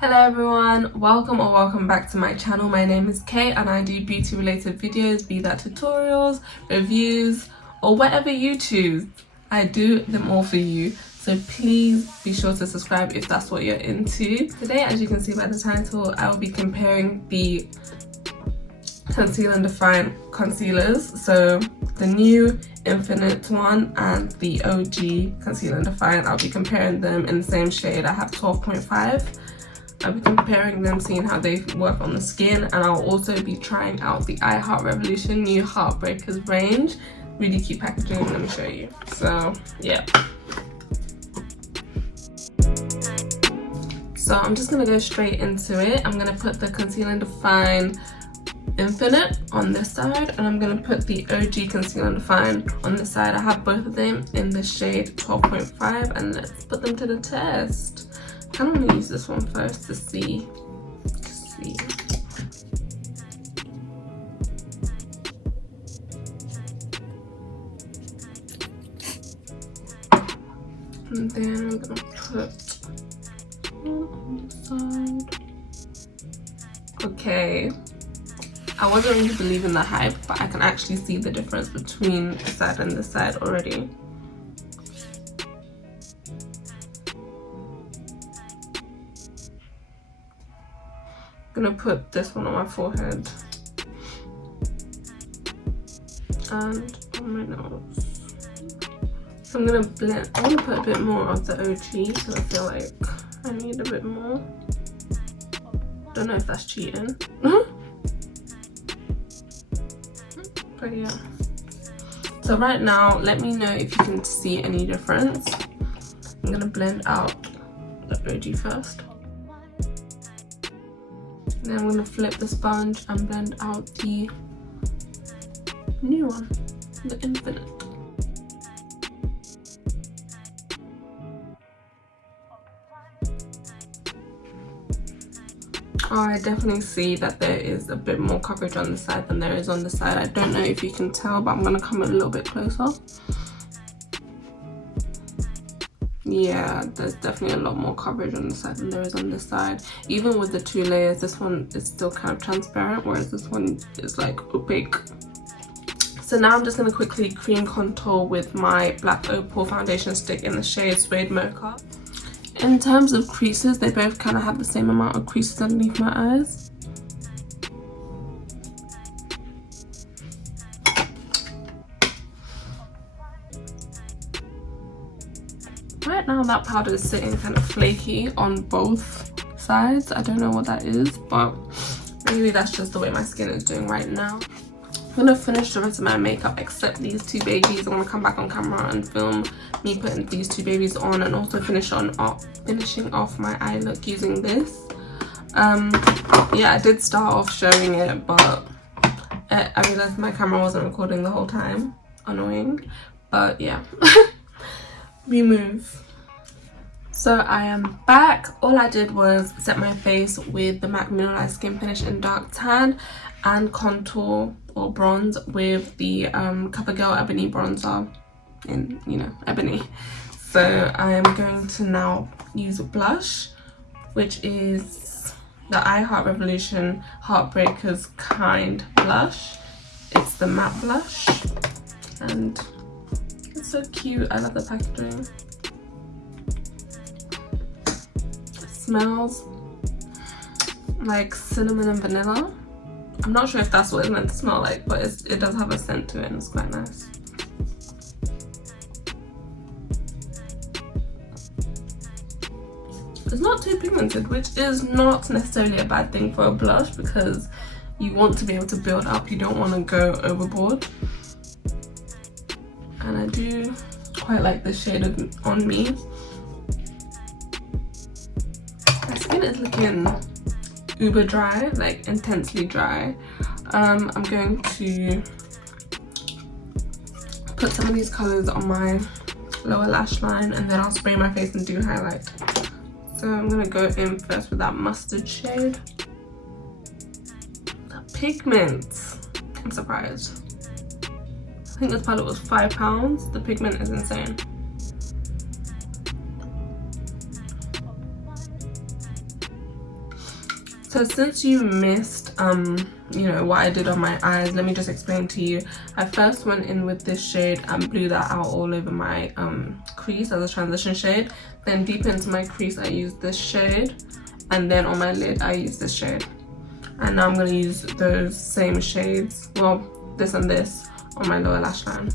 Hello everyone, welcome back to my channel. My name is Kay and I do beauty related videos, be that tutorials, reviews or whatever you choose. I do them all for you, so please be sure to subscribe if that's what you're into. Today, as you can see by the title, I will be comparing the Conceal and Define concealers, so the new Infinite one and the OG Conceal and Define. I'll be comparing them in the same shade. I have 12.5. I'll be comparing them, seeing how they work on the skin, and I'll also be trying out the Revolution new Heartbreakers range. Really cute packaging, let me show you. So yeah. So I'm just gonna go straight into it. I'm gonna put the Conceal and Define Infinite on this side, and I'm gonna put the OG Conceal and Define on this side. I have both of them in the shade 12.5, and let's put them to the test. I kind of want to use this one first to see. And then I'm gonna put on the side. Okay, I wasn't really believing the hype, but I can actually see the difference between this side and this side already. I'm gonna put this one on my forehead and on my nose. So I'm gonna blend. I'm gonna put a bit more of the OG because I feel like I need a bit more. Don't know if that's cheating. But yeah. So right now, let me know if you can see any difference. I'm gonna blend out the OG first. Then I'm gonna flip the sponge and blend out the new one, the Infinite. Oh, I definitely see that there is a bit more coverage on the side than there is on the side. I don't know if you can tell, but I'm gonna come a little bit closer. Yeah, there's definitely a lot more coverage on the side than there is on this side. Even with the 2 layers, this one is still kind of transparent, whereas this one is like opaque. So now I'm just going to quickly cream contour with my Black Opal foundation stick in the shade Suede Mocha. In terms of creases, they both kind of have the same amount of creases underneath my eyes. Right now that powder is sitting kind of flaky on both sides. I don't know what that is, but maybe that's just the way my skin is doing right now. I'm gonna finish the rest of my makeup except these 2 babies. I'm gonna come back on camera and film me putting these 2 babies on, and also finishing off my eye look using this. Yeah, I did start off showing it, but I realized my camera wasn't recording the whole time. Annoying, but yeah. We move. So I am back. All I did was set my face with the MAC Mineralized Skin Finish in Dark Tan and contour or bronze with the CoverGirl Ebony bronzer in, ebony. So I am going to now use a blush, which is the Revolution Heartbreakers Kind blush. It's the matte blush, and it's so cute. I love the packaging. It smells like cinnamon and vanilla. I'm not sure if that's what it's meant to smell like, but it does have a scent to it and it's quite nice. It's not too pigmented, which is not necessarily a bad thing for a blush because you want to be able to build up. You don't want to go overboard. And I do quite like this shade on me. My skin is looking uber dry, like intensely dry. I'm going to put some of these colors on my lower lash line, and then I'll spray my face and do highlight. So I'm gonna go in first with that mustard shade. That pigment, I'm surprised. I think this palette was £5. The pigment is insane. So since you missed you know, what I did on my eyes, let me just explain to you. I first went in with this shade and blew that out all over my crease as a transition shade. Then deep into my crease I used this shade, and then on my lid I used this shade. And now I'm going to use those same shades, well, this and this, on my lower lash line.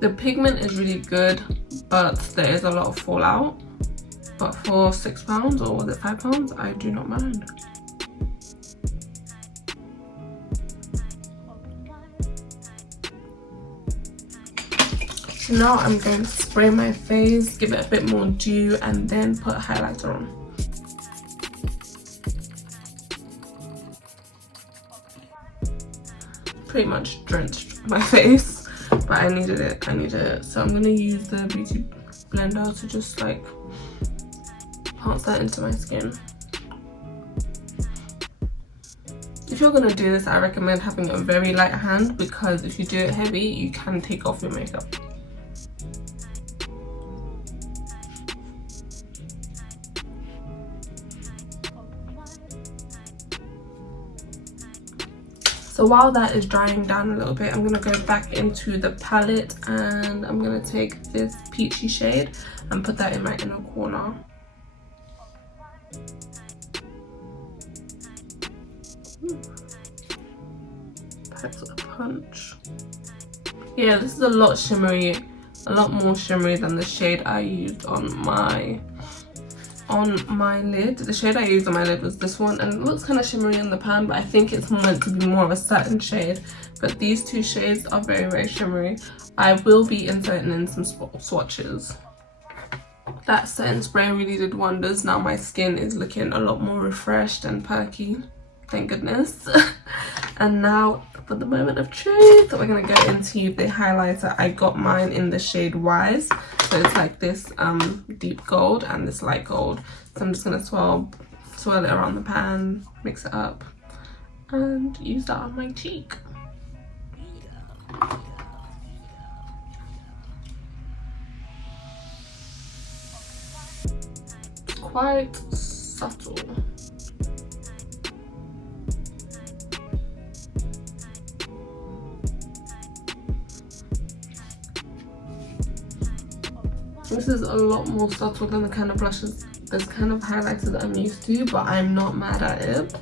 The pigment is really good, but there is a lot of fallout. But for £6, or was it £5, I do not mind. So now I'm going to spray my face, give it a bit more dew, and then put highlighter on. Pretty much drenched my face, but I needed it. So I'm going to use the beauty blender to just like enhance that into my skin. If you're going to do this, I recommend having a very light hand, because if you do it heavy, you can take off your makeup. So while that is drying down a little bit, I'm going to go back into the palette and I'm going to take this peachy shade and put that in my inner corner. That's a punch. Yeah, this is a lot shimmery, a lot more shimmery than the shade I used on my lid. The shade I used on my lid was this one, and it looks kind of shimmery in the pan, but I think it's meant to be more of a satin shade. But these two shades are very, very shimmery. I will be inserting in some swatches. That setting spray really did wonders. Now my skin is looking a lot more refreshed and perky, thank goodness. And now for the moment of truth, we're gonna go into the highlighter. I got mine in the shade Wise, so it's like this deep gold and this light gold. So I'm just gonna swirl it around the pan, mix it up, and use that on my cheek. It's quite subtle. This is a lot more subtle than the kind of blushes, this kind of highlighter that I'm used to, but I'm not mad at it.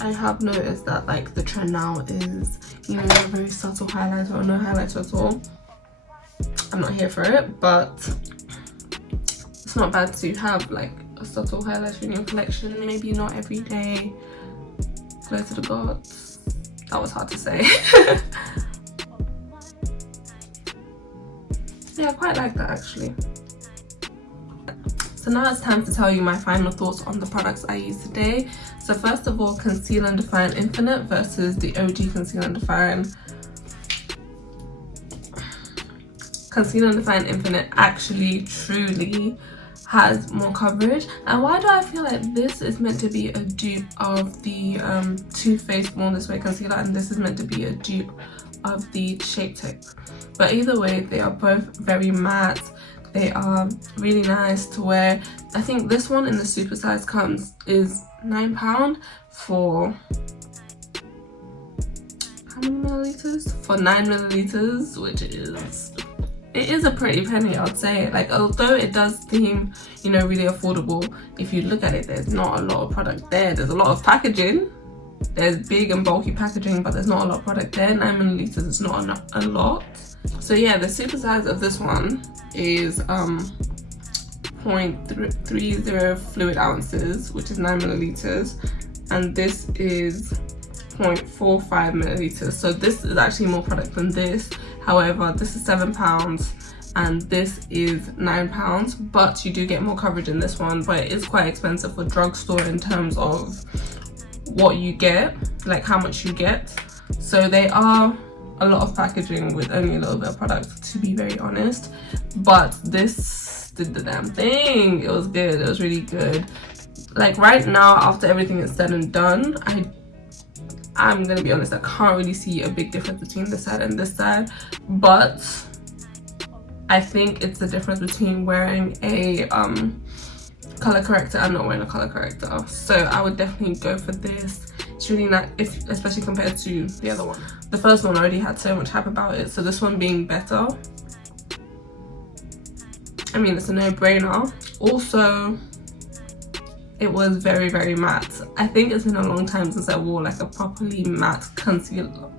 I have noticed that like the trend now is, you know, a very subtle highlighter or no highlighter at all. I'm not here for it, but it's not bad to have like a subtle highlighter in your collection. Maybe not every day. Glow to the gods. That was hard to say. Yeah, I quite like that actually. So now it's time to tell you my final thoughts on the products I used today. So first of all, Conceal and Define Infinite versus the OG Conceal and Define. Conceal and Define Infinite actually truly has more coverage. And why do I feel like this is meant to be a dupe of the Too Faced Born This Way concealer, and this is meant to be a dupe of the Shape Tape? But either way, they are both very matte. They are really nice to wear. I think this one in the super size is £9 for how many milliliters? For 9 milliliters, which is a pretty penny, I'd say. Like, although it does seem, you know, really affordable, if you look at it, there's not a lot of product there. There's a lot of packaging. There's big and bulky packaging, but there's not a lot of product there. 9 milliliters is not a lot. So yeah, the super size of this one is 0.30 fluid ounces, which is 9 milliliters, and this is 0.45 milliliters. So this is actually more product than this. However, this is £7 and this is £9, but you do get more coverage in this one, but it is quite expensive for drugstore in terms of what you get, like how much you get. So they are a lot of packaging with only a little bit of product, to be very honest, but this did the damn thing. It was good. It was really good. Like right now, after everything is said and done, I'm gonna be honest, I can't really see a big difference between this side and this side, but I think it's the difference between wearing a color corrector and not wearing a color corrector. So I would definitely go for this. It's really nice, especially compared to the other one. The first one already had so much hype about it, so this one being better, I mean, it's a no-brainer. Also, it was very, very matte. I think it's been a long time since I wore like a properly matte concealer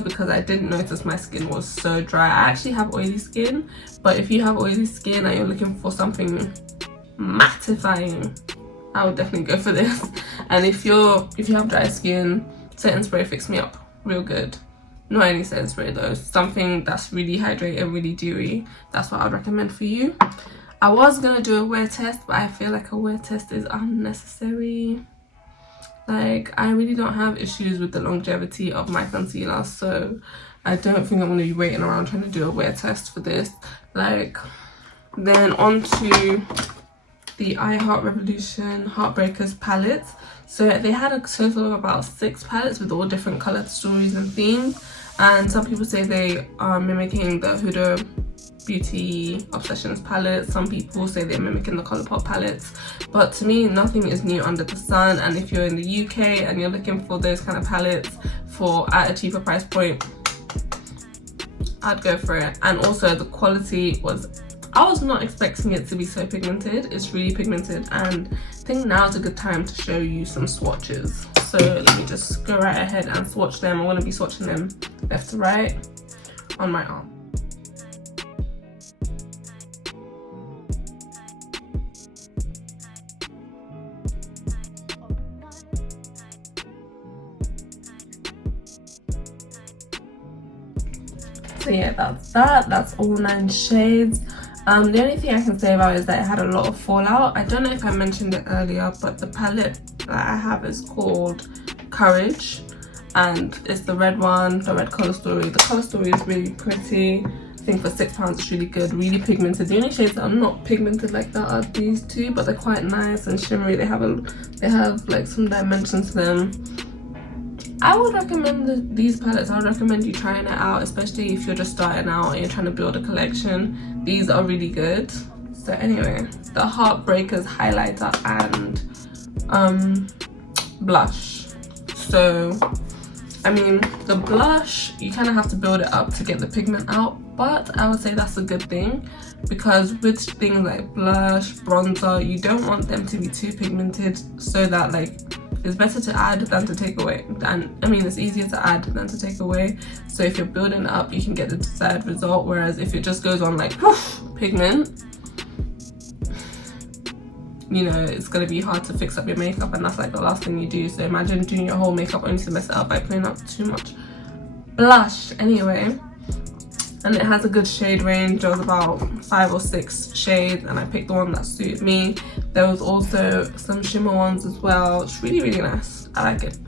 because I didn't notice my skin was so dry. I actually have oily skin, but if you have oily skin and you're looking for something mattifying, I would definitely go for this. And if you have dry skin, setting spray Fix Me Up real good. Not any setting spray though, something that's really hydrated, really dewy. That's what I'd recommend for you. I was gonna do a wear test, but I feel like a wear test is unnecessary. Like, I really don't have issues with the longevity of my concealer, so I don't think I'm gonna be waiting around trying to do a wear test for this. Like, then on to the Heartbreakers palettes. So they had a total of about 6 palettes with all different color stories and themes. And some people say they are mimicking the Huda Beauty Obsessions palette. Some people say they're mimicking the Colourpop palettes. But to me, nothing is new under the sun. And if you're in the UK and you're looking for those kind of palettes at a cheaper price point, I'd go for it. And also the quality was, I was not expecting it to be so pigmented. It's really pigmented, and I think now is a good time to show you some swatches. So let me just go right ahead and swatch them. I want to be swatching them left to right on my arm. So yeah, that's that. That's all 9 shades. The only thing I can say about it is that it had a lot of fallout. I don't know if I mentioned it earlier, but the palette that I have is called Courage, and it's the red one, the red colour story. The colour story is really pretty. I think for £6 it's really good, really pigmented. The only shades that are not pigmented like that are these two, but they're quite nice and shimmery. They have like some dimension to them. I would recommend these palettes. I would recommend you trying it out, especially if you're just starting out and you're trying to build a collection. These are really good. So anyway, the Heartbreakers highlighter and blush. So I mean, the blush, you kind of have to build it up to get the pigment out, but I would say that's a good thing, because with things like blush, bronzer, you don't want them to be too pigmented, so that like it's better to add than to take away. And I mean, it's easier to add than to take away. So if you're building it up, you can get the desired result. Whereas if it just goes on like whoosh, pigment, you know, it's gonna be hard to fix up your makeup, and that's like the last thing you do. So imagine doing your whole makeup only to mess it up by putting up too much blush. Anyway, and it has a good shade range. There was about 5 or 6 shades, and I picked the one that suited me. There was also some shimmer ones as well. It's really, really nice. I like it.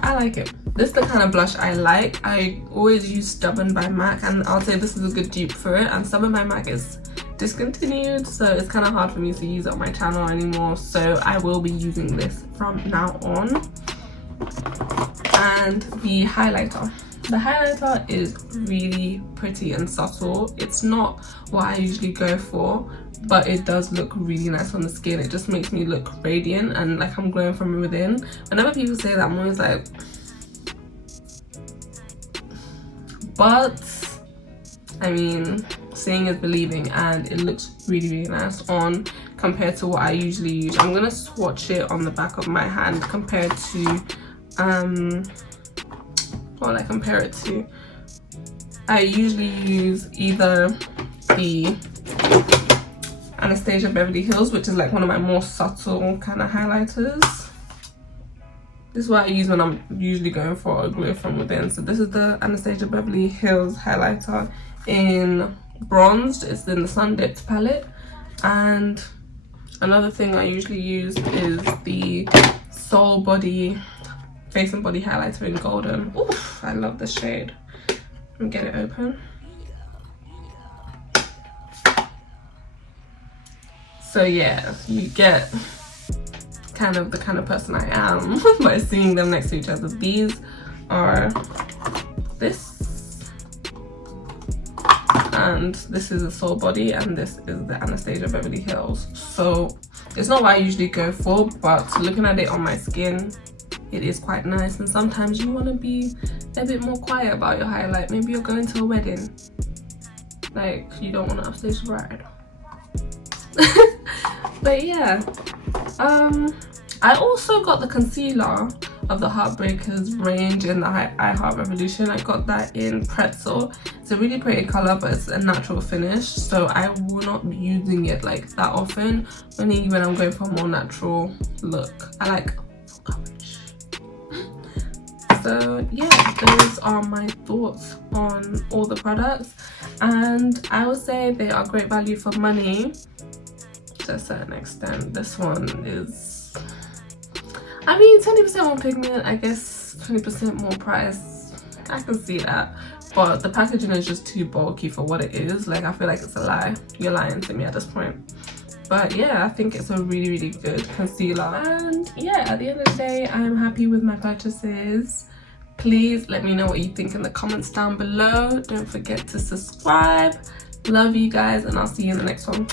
I like it. This is the kind of blush I like. I always use Stubborn by MAC, and I'll say this is a good dupe for it. And Stubborn by MAC is discontinued, so it's kind of hard for me to use it on my channel anymore. So I will be using this from now on. And the highlighter. The highlighter is really pretty and subtle. It's not what I usually go for, but it does look really nice on the skin. It just makes me look radiant and like I'm glowing from within. Whenever people say that, I'm always like, but I mean, seeing is believing, and it looks really, really nice on compared to what I usually use. I'm gonna swatch it on the back of my hand compared to what will I compare it to? I usually use either the Anastasia Beverly Hills, which is like one of my more subtle kind of highlighters. This is what I use when I'm usually going for a glow from within. So this is the Anastasia Beverly Hills highlighter in bronzed. It's in the Sun Dipped palette. And another thing I usually use is the Soul Body Face and Body highlighter in golden. Oof, I love this shade. Let me get it open. So yeah, you get kind of the kind of person I am by seeing them next to each other. These are this and this is a Soul Body, and this is the Anastasia Beverly Hills. So it's not what I usually go for, but looking at it on my skin, it is quite nice. And sometimes you want to be a bit more quiet about your highlight. Maybe you're going to a wedding, like you don't want to upstage the bride. But yeah, I also got the concealer of the Heartbreakers range in the I Heart Revolution. I got that in Pretzel. It's a really pretty color, but it's a natural finish, so I will not be using it like that often. Only when I'm going for a more natural look. I like full coverage. So yeah, those are my thoughts on all the products, and I would say they are great value for money to a certain extent. This one is, I mean, 20% more pigment, I guess 20% more price. I can see that, but the packaging is just too bulky for what it is. Like, I feel like it's a lie. You're lying to me at this point. But yeah, I think it's a really, really good concealer. And yeah, at the end of the day, I'm happy with my purchases. Please let me know what you think in the comments down below. Don't forget to subscribe. Love you guys, and I'll see you in the next one.